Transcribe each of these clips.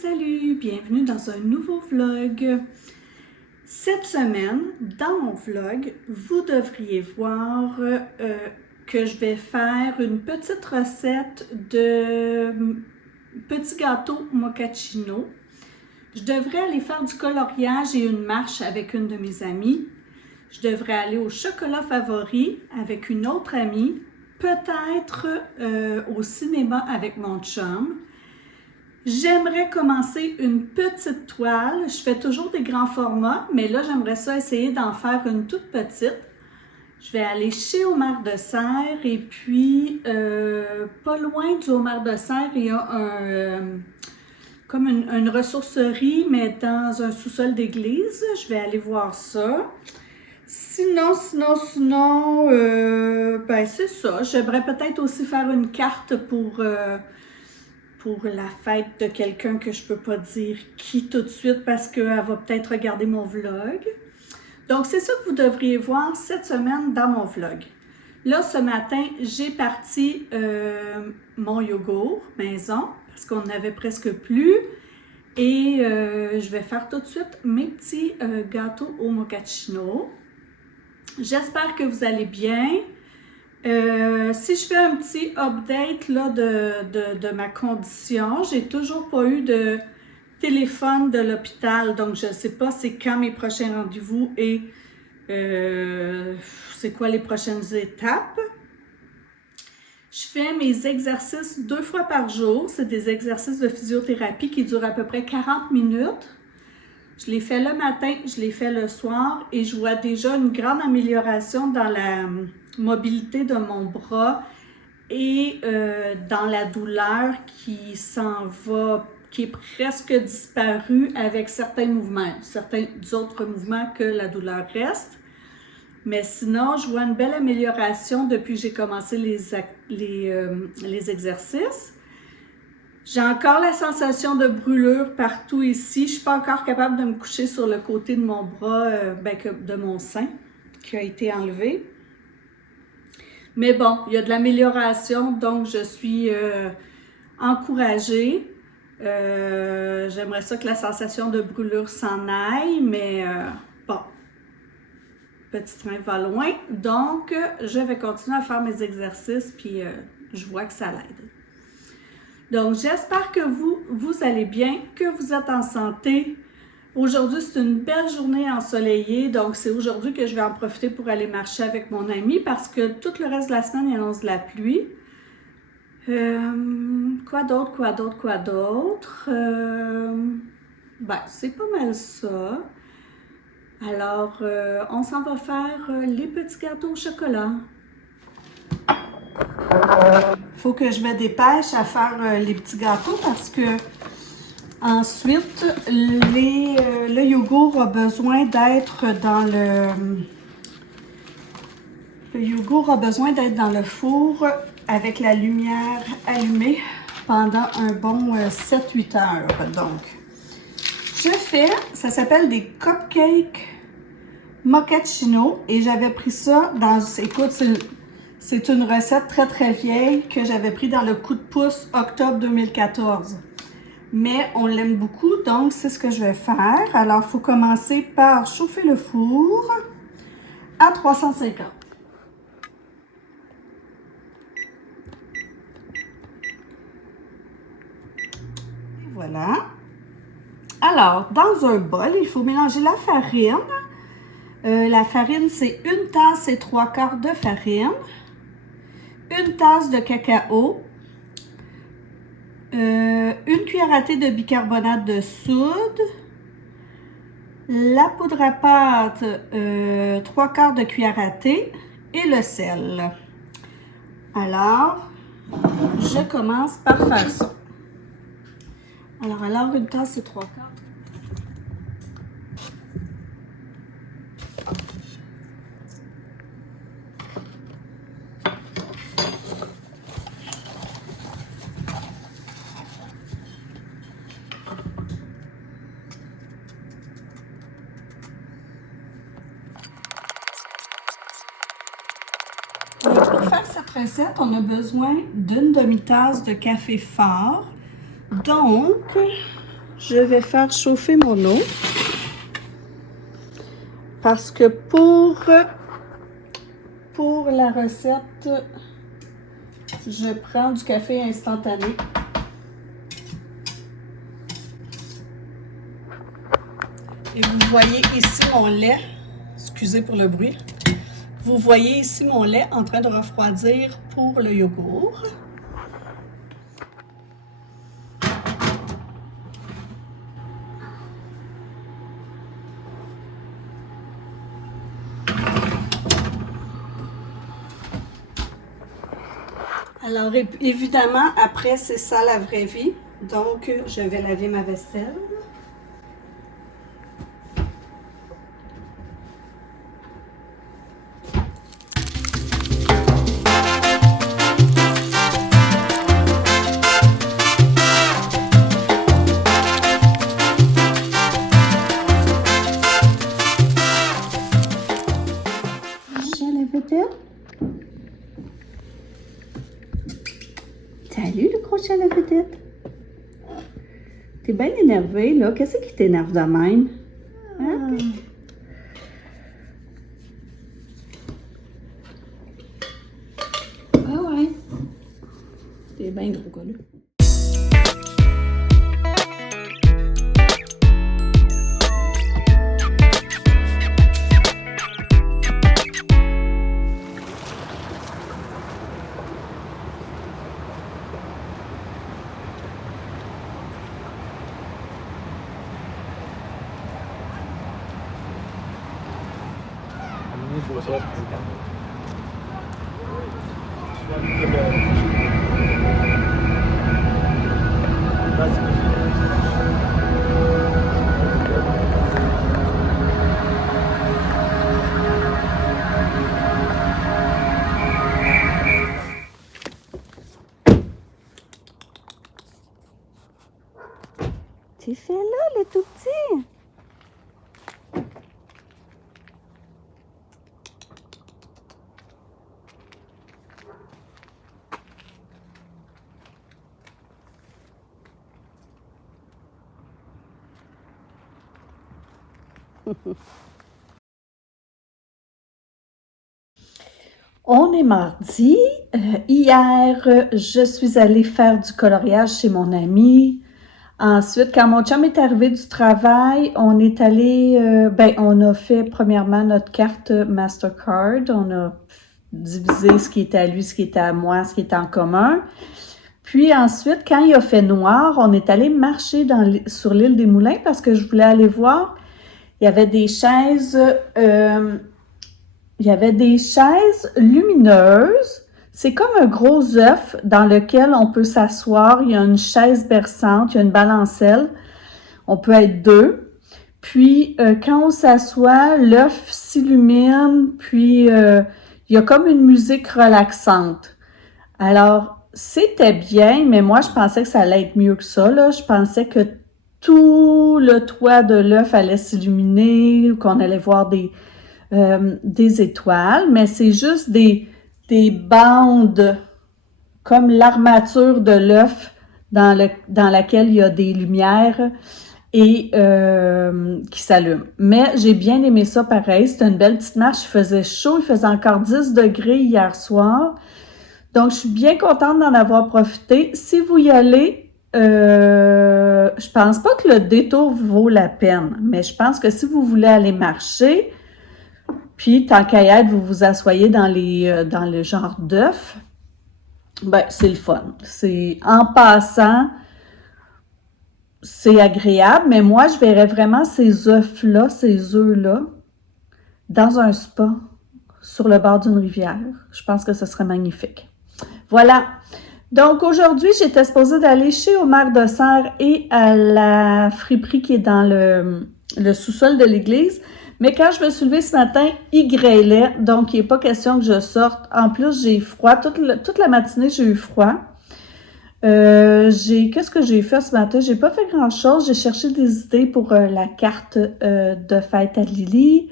Salut! Bienvenue dans un nouveau vlog. Cette semaine, dans mon vlog, vous devriez voir que je vais faire une petite recette de petits gâteaux mochaccino. Je devrais aller faire du coloriage et une marche avec une de mes amies. Je devrais aller au chocolat favori avec une autre amie. Peut-être au cinéma avec mon chum. J'aimerais commencer une petite toile. Je fais toujours des grands formats, mais là, j'aimerais ça essayer d'en faire une toute petite. Je vais aller chez Homère de Serre et puis, pas loin du Homère de Serre, il y a comme une ressourcerie, mais dans un sous-sol d'église. Je vais aller voir ça. Sinon, ben c'est ça. J'aimerais peut-être aussi faire une carte pour la fête de quelqu'un que je peux pas dire qui tout de suite parce qu'elle va peut-être regarder mon vlog. Donc, c'est ça que vous devriez voir cette semaine dans mon vlog. Là, ce matin, j'ai parti mon yogourt maison parce qu'on n'avait presque plus. Et je vais faire tout de suite mes petits gâteaux au mochaccino. J'espère que vous allez bien. Si je fais un petit update là, de ma condition, j'ai toujours pas eu de téléphone de l'hôpital, donc je ne sais pas c'est quand mes prochains rendez-vous et c'est quoi les prochaines étapes. Je fais mes exercices 2 fois par jour. C'est des exercices de physiothérapie qui durent à peu près 40 minutes. Je les fais le matin, je les fais le soir et je vois déjà une grande amélioration dans la mobilité de mon bras et dans la douleur qui s'en va, qui est presque disparue avec certains mouvements, certains autres mouvements que la douleur reste. Mais sinon, je vois une belle amélioration depuis que j'ai commencé les exercices. J'ai encore la sensation de brûlure partout ici. Je ne suis pas encore capable de me coucher sur le côté de mon bras, de mon sein qui a été enlevé. Mais bon, il y a de l'amélioration, donc je suis encouragée. J'aimerais ça que la sensation de brûlure s'en aille, mais bon, petit train va loin. Donc, je vais continuer à faire mes exercices, puis je vois que ça l'aide. Donc, j'espère que vous allez bien, que vous êtes en santé. Aujourd'hui, c'est une belle journée ensoleillée, donc c'est aujourd'hui que je vais en profiter pour aller marcher avec mon ami parce que tout le reste de la semaine, il annonce de la pluie. Quoi d'autre? Ben, c'est pas mal ça. Alors, on s'en va faire les petits gâteaux au chocolat. Faut que je me dépêche à faire les petits gâteaux parce que ensuite, le yogourt a besoin d'être dans le yogourt a besoin d'être dans le four avec la lumière allumée pendant un bon 7-8 heures. Donc, je fais, ça s'appelle des cupcakes mochaccino et j'avais pris ça dans, écoute, c'est une recette très très vieille que j'avais pris dans le coup de pouce octobre 2014. Mais on l'aime beaucoup, donc c'est ce que je vais faire. Alors, il faut commencer par chauffer le four à 350. Et voilà. Alors, dans un bol, il faut mélanger la farine. La farine, c'est 1 tasse et 3/4 de farine. 1 tasse de cacao. 1 cuillère à thé de bicarbonate de soude, la poudre à pâte, 3/4 de cuillère à thé et le sel. Alors, je commence par faire ça. Alors 1 tasse et 3/4. Pour faire cette recette, on a besoin d'1 demi-tasse de café fort. Donc, je vais faire chauffer mon eau parce que pour la recette, je prends du café instantané. Et vous voyez ici mon lait, excusez pour le bruit, vous voyez ici mon lait en train de refroidir pour le yogourt. Alors, évidemment, après, c'est ça la vraie vie. Donc, je vais laver ma vaisselle. Salut le crochet à la vedette. T'es bien énervé là. Qu'est-ce qui t'énerve de même? Hein? Ah ouais. T'es bien gros gars là. Tu fais là, le tout petit? On est mardi. Hier, je suis allée faire du coloriage chez mon ami. Ensuite, quand mon chum est arrivé du travail, on est allé, on a fait premièrement notre carte Mastercard. On a divisé ce qui était à lui, ce qui était à moi, ce qui était en commun. Puis ensuite, quand il a fait noir, on est allé marcher sur l'île des Moulins parce que je voulais aller voir. Il y avait des chaises, lumineuses. C'est comme un gros œuf dans lequel on peut s'asseoir. Il y a une chaise berçante, il y a une balancelle. On peut être deux. Puis, quand on s'assoit, l'œuf s'illumine, puis il y a comme une musique relaxante. Alors, c'était bien, mais moi, je pensais que ça allait être mieux que ça, là. Je pensais que tout le toit de l'œuf allait s'illuminer, qu'on allait voir des étoiles, mais c'est juste des bandes comme l'armature de l'œuf dans laquelle il y a des lumières et qui s'allument. Mais j'ai bien aimé ça pareil. C'était une belle petite marche. Il faisait chaud. Il faisait encore 10 degrés hier soir. Donc, je suis bien contente d'en avoir profité. Si vous y allez, je pense pas que le détour vaut la peine, mais je pense que si vous voulez aller marcher, puis tant qu'à y être, vous vous asseyez dans le genre d'œuf, ben c'est le fun. C'est en passant, c'est agréable, mais moi je verrais vraiment ces œufs-là, ces œufs-là, dans un spa sur le bord d'une rivière. Je pense que ce serait magnifique. Voilà. Donc, aujourd'hui, j'étais supposée d'aller chez Omer de Serre et à la friperie qui est dans le sous-sol de l'église. Mais quand je me suis levée ce matin, il grêlait, donc il n'est pas question que je sorte. En plus, j'ai froid. Toute la matinée, j'ai eu froid. Qu'est-ce que j'ai fait ce matin? J'ai pas fait grand-chose. J'ai cherché des idées pour la carte de fête à Lily.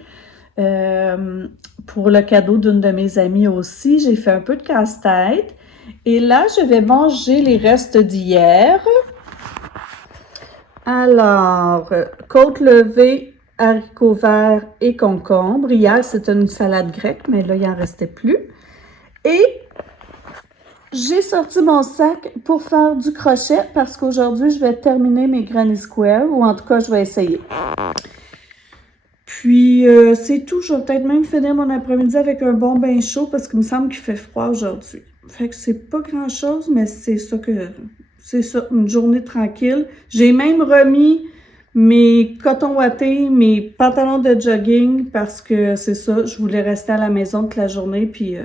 Pour le cadeau d'une de mes amies aussi. J'ai fait un peu de casse-tête. Et là, je vais manger les restes d'hier. Alors, côte levée, haricots verts et concombres. Hier, c'était une salade grecque, mais là, il n'en restait plus. Et j'ai sorti mon sac pour faire du crochet parce qu'aujourd'hui, je vais terminer mes Granny Square, ou en tout cas, je vais essayer. Puis, c'est tout. Je vais peut-être même finir mon après-midi avec un bon bain chaud parce qu'il me semble qu'il fait froid aujourd'hui. Fait que c'est pas grand-chose, mais c'est ça, une journée tranquille. J'ai même remis mes cotons wattés, mes pantalons de jogging parce que c'est ça, je voulais rester à la maison toute la journée puis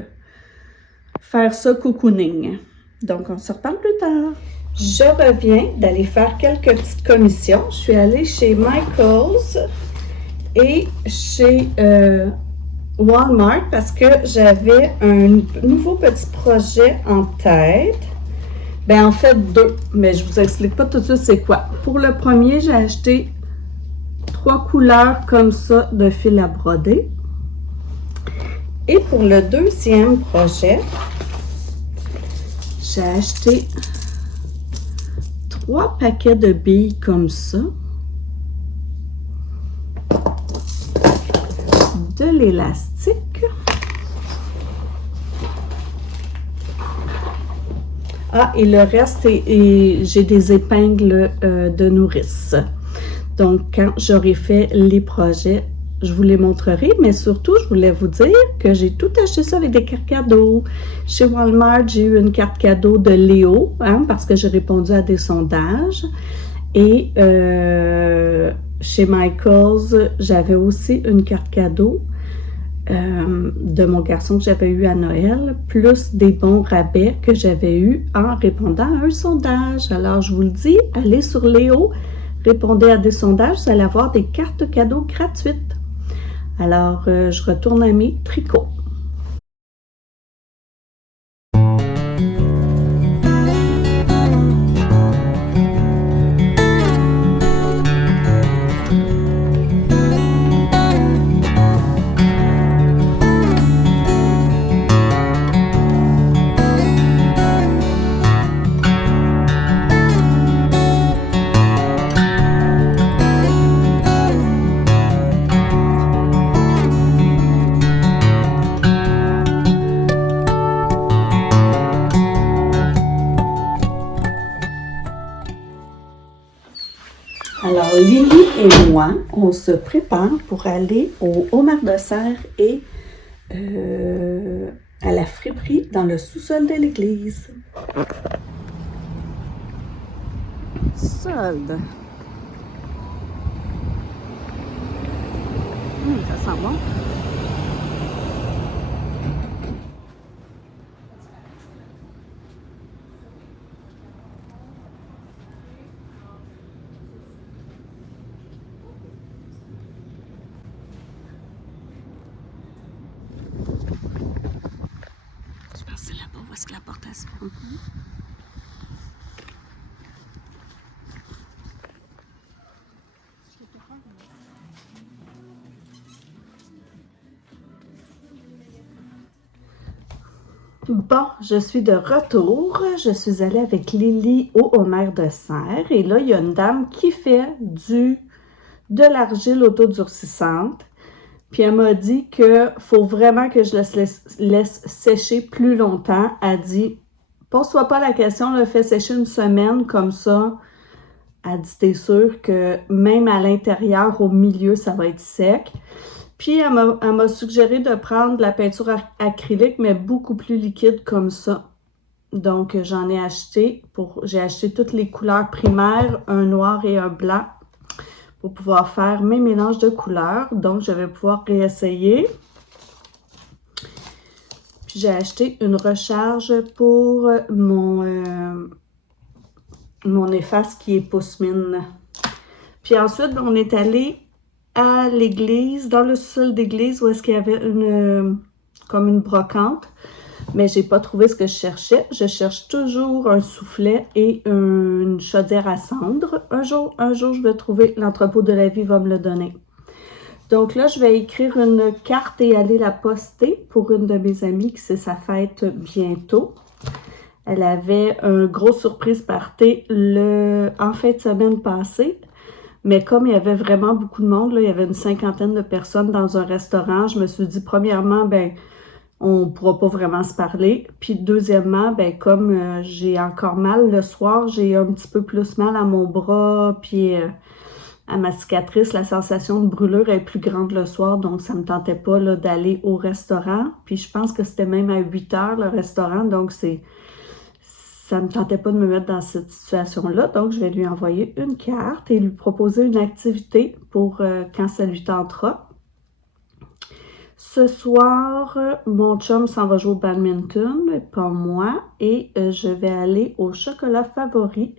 faire ça cocooning. Donc, on se reparle plus tard. Je reviens d'aller faire quelques petites commissions. Je suis allée chez Michaels et chez Walmart parce que j'avais un nouveau petit projet en tête. Ben en fait, deux, mais je vous explique pas tout de suite c'est quoi. Pour le premier, j'ai acheté 3 couleurs comme ça de fil à broder. Et pour le deuxième projet, j'ai acheté 3 paquets de billes comme ça. De l'élastique. Ah, et le reste, j'ai des épingles de nourrice. Donc, quand j'aurai fait les projets, je vous les montrerai, mais surtout, je voulais vous dire que j'ai tout acheté ça avec des cartes cadeaux. Chez Walmart, j'ai eu une carte cadeau de Léo, parce que j'ai répondu à des sondages. Et chez Michaels, j'avais aussi une carte cadeau de mon garçon que j'avais eu à Noël, plus des bons rabais que j'avais eu en répondant à un sondage. Alors, je vous le dis, allez sur Léo, répondez à des sondages, vous allez avoir des cartes cadeaux gratuites. Alors, je retourne à mes tricots. Alors, Lily et moi, on se prépare pour aller au Homard de Serre et à la friperie dans le sous-sol de l'église. Solde. Ça sent bon. Je pense que c'est là-bas où est-ce que la porte se prend. Bon, je suis de retour. Je suis allée avec Lily au Homard de Serre. Et là, il y a une dame qui fait de l'argile autodurcissante. Puis elle m'a dit qu'il faut vraiment que je laisse sécher plus longtemps. Elle dit, pose-toi pas la question, le fais sécher une semaine comme ça. Elle dit, t'es sûr que même à l'intérieur, au milieu, ça va être sec. Puis elle m'a suggéré de prendre de la peinture acrylique, mais beaucoup plus liquide comme ça. Donc j'en ai acheté, j'ai acheté toutes les couleurs primaires, un noir et un blanc, pour pouvoir faire mes mélanges de couleurs. Donc, je vais pouvoir réessayer. Puis, j'ai acheté une recharge pour mon efface qui est pousse-mine. Puis ensuite, on est allé à l'église, dans le sol d'église, où est-ce qu'il y avait comme une brocante. Mais j'ai pas trouvé ce que je cherchais. Je cherche toujours un soufflet et une chaudière à cendre. Un jour, je vais trouver. L'entrepôt de la vie va me le donner. Donc là, je vais écrire une carte et aller la poster pour une de mes amies qui c'est sa fête bientôt. Elle avait une grosse surprise party en fin de semaine passée. Mais comme il y avait vraiment beaucoup de monde, là, il y avait une 50aine de personnes dans un restaurant, je me suis dit, premièrement, ben, on ne pourra pas vraiment se parler. Puis deuxièmement, ben, comme j'ai encore mal le soir, j'ai un petit peu plus mal à mon bras, puis à ma cicatrice, la sensation de brûlure est plus grande le soir, donc ça ne me tentait pas là, d'aller au restaurant. Puis je pense que c'était même à 8 heures le restaurant, donc ça ne me tentait pas de me mettre dans cette situation-là. Donc je vais lui envoyer une carte et lui proposer une activité pour quand ça lui tentera. Ce soir, mon chum s'en va jouer au badminton, pas moi, et je vais aller au chocolat favori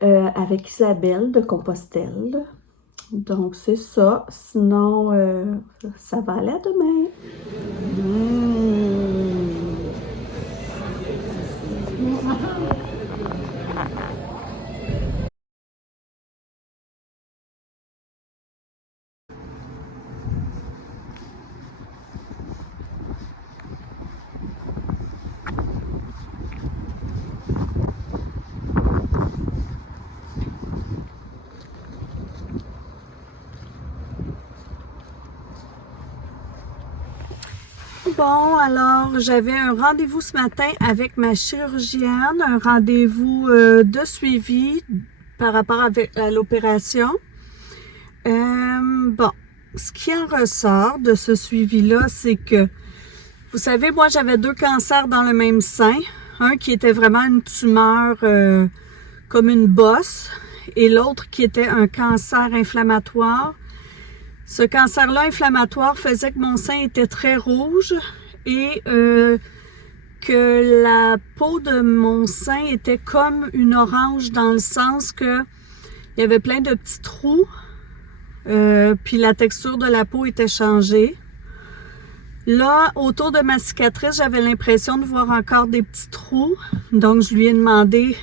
avec Isabelle de Compostelle. Donc, c'est ça. Sinon, ça va aller à demain. Bon, alors, j'avais un rendez-vous ce matin avec ma chirurgienne, un rendez-vous de suivi par rapport à l'opération. Bon, ce qui en ressort de ce suivi-là, c'est que, vous savez, moi, j'avais 2 cancers dans le même sein. Un qui était vraiment une tumeur comme une bosse et l'autre qui était un cancer inflammatoire. Ce cancer-là inflammatoire faisait que mon sein était très rouge et que la peau de mon sein était comme une orange dans le sens que il y avait plein de petits trous, puis la texture de la peau était changée. Là, autour de ma cicatrice, j'avais l'impression de voir encore des petits trous, donc je lui ai demandé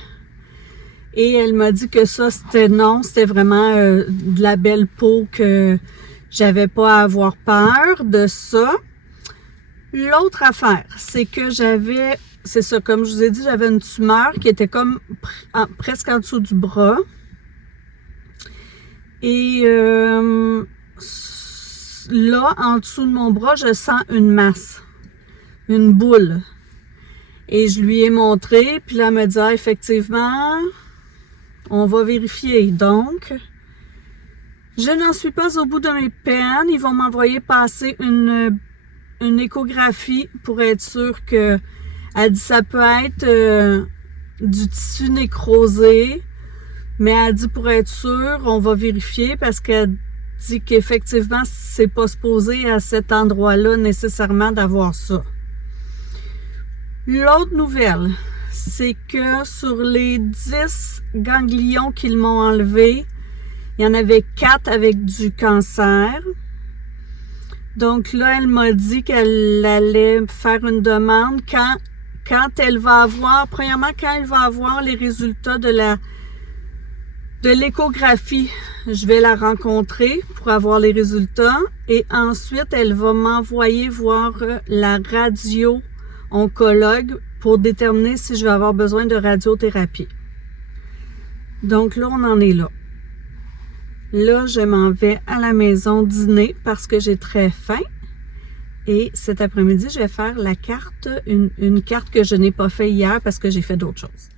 et elle m'a dit que ça, c'était non, c'était vraiment de la belle peau, que j'avais pas à avoir peur de ça. L'autre affaire, c'est que c'est ça, comme je vous ai dit, j'avais une tumeur qui était comme presque en dessous du bras. Et là, en dessous de mon bras, je sens une masse, une boule. Et je lui ai montré, puis là, elle m'a dit, ah, effectivement, on va vérifier. Donc, je n'en suis pas au bout de mes peines. Ils vont m'envoyer passer une échographie pour être sûr que, elle dit, ça peut être du tissu nécrosé, mais elle dit, pour être sûr, on va vérifier parce qu'elle dit qu'effectivement, c'est pas supposé à cet endroit-là nécessairement d'avoir ça. L'autre nouvelle, c'est que sur les 10 ganglions qu'ils m'ont enlevés, il y en avait 4 avec du cancer. Donc là, elle m'a dit qu'elle allait faire une demande quand elle va avoir, premièrement, quand elle va avoir les résultats de l'échographie, je vais la rencontrer pour avoir les résultats et ensuite, elle va m'envoyer voir la radio-oncologue pour déterminer si je vais avoir besoin de radiothérapie. Donc là, on en est là. Là, je m'en vais à la maison dîner parce que j'ai très faim. Et cet après-midi, je vais faire la carte, une carte que je n'ai pas fait hier parce que j'ai fait d'autres choses.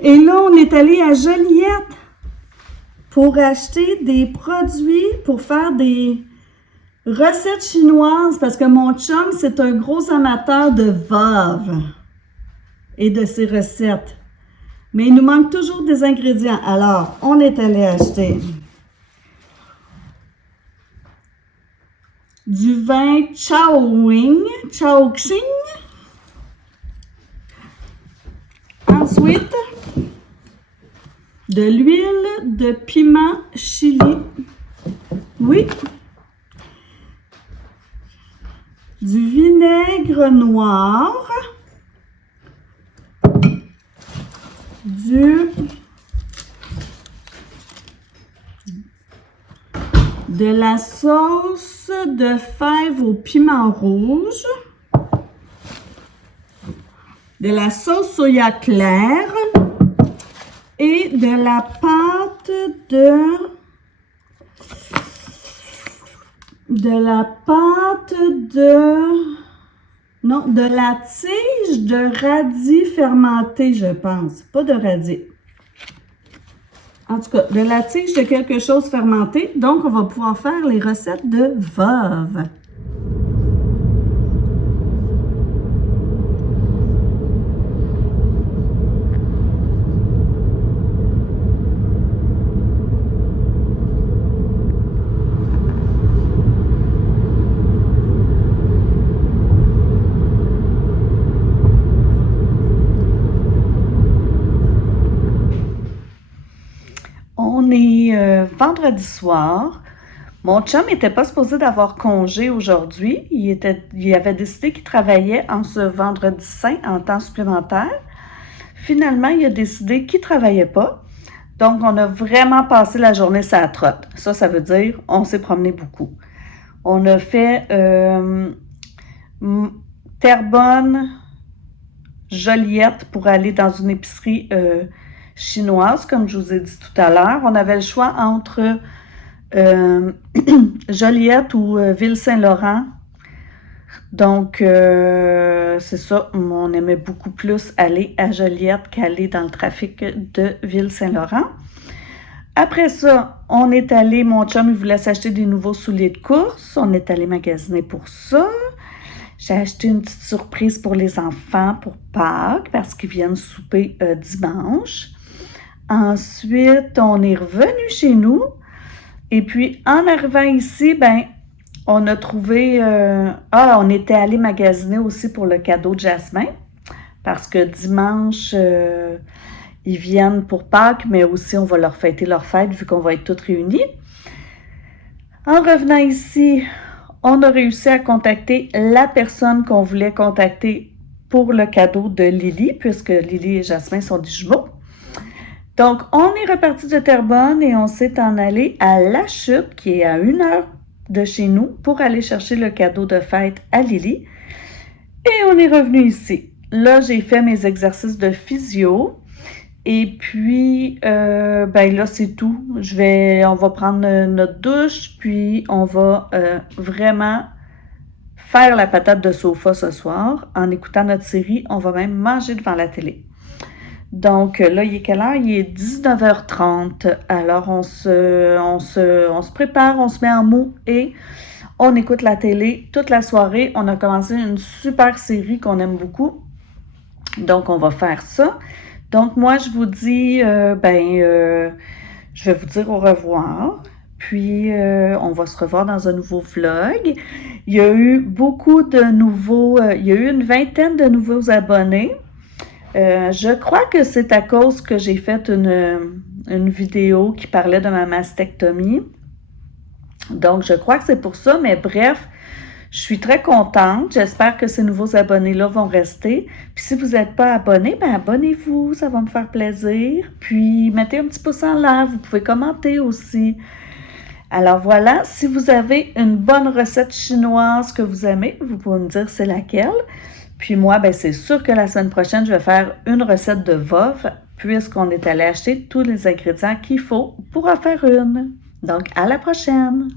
Et là, on est allé à Joliette pour acheter des produits pour faire des recettes chinoises parce que mon chum, c'est un gros amateur de veuve et de ses recettes. Mais il nous manque toujours des ingrédients. Alors, on est allé acheter du vin Chao-Xing. Ensuite, de l'huile de piment chili. Oui. Du vinaigre noir. De la sauce de fèves au piment rouge. De la sauce soya claire. Et de la pâte de la tige de radis fermenté, je pense. Pas de radis. En tout cas, de la tige de quelque chose fermenté. Donc, on va pouvoir faire les recettes de veuve. On est vendredi soir. Mon chum n'était pas supposé d'avoir congé aujourd'hui. Il avait décidé qu'il travaillait en ce vendredi saint en temps supplémentaire. Finalement, il a décidé qu'il ne travaillait pas. Donc, on a vraiment passé la journée sur la trotte. Ça veut dire on s'est promené beaucoup. On a fait Terrebonne, Joliette pour aller dans une épicerie chinoise, comme je vous ai dit tout à l'heure. On avait le choix entre Joliette ou Ville-Saint-Laurent. Donc, c'est ça, on aimait beaucoup plus aller à Joliette qu'aller dans le trafic de Ville-Saint-Laurent. Après ça, on est allé, mon chum, il voulait s'acheter des nouveaux souliers de course. On est allé magasiner pour ça. J'ai acheté une petite surprise pour les enfants pour Pâques parce qu'ils viennent souper dimanche. Ensuite, on est revenu chez nous. Et puis, en arrivant ici, on a trouvé... on était allé magasiner aussi pour le cadeau de Jasmin. Parce que dimanche, ils viennent pour Pâques, mais aussi on va leur fêter leur fête vu qu'on va être toutes réunies. En revenant ici, on a réussi à contacter la personne qu'on voulait contacter pour le cadeau de Lily, puisque Lily et Jasmin sont des jumeaux. Donc, on est reparti de Terrebonne et on s'est en allé à La Chute, qui est à 1 heure de chez nous, pour aller chercher le cadeau de fête à Lily. Et on est revenu ici. Là, j'ai fait mes exercices de physio. Et puis, là, c'est tout. On va prendre notre douche, puis on va vraiment faire la patate de sofa ce soir. En écoutant notre série, on va même manger devant la télé. Donc, là, il est quelle heure? Il est 19h30. Alors, on se prépare, on se met en mou et on écoute la télé toute la soirée. On a commencé une super série qu'on aime beaucoup. Donc, on va faire ça. Donc, moi, je vous dis, je vais vous dire au revoir. Puis, on va se revoir dans un nouveau vlog. Il y a eu beaucoup de nouveaux... il y a eu une vingtaine de nouveaux abonnés. Je crois que c'est à cause que j'ai fait une vidéo qui parlait de ma mastectomie. Donc, je crois que c'est pour ça, mais bref, je suis très contente. J'espère que ces nouveaux abonnés-là vont rester. Puis si vous n'êtes pas abonné, abonnez-vous, ça va me faire plaisir. Puis, mettez un petit pouce en l'air, vous pouvez commenter aussi. Alors voilà, si vous avez une bonne recette chinoise que vous aimez, vous pouvez me dire c'est laquelle. Puis moi, c'est sûr que la semaine prochaine, je vais faire une recette de veuve, puisqu'on est allé acheter tous les ingrédients qu'il faut pour en faire une. Donc, à la prochaine!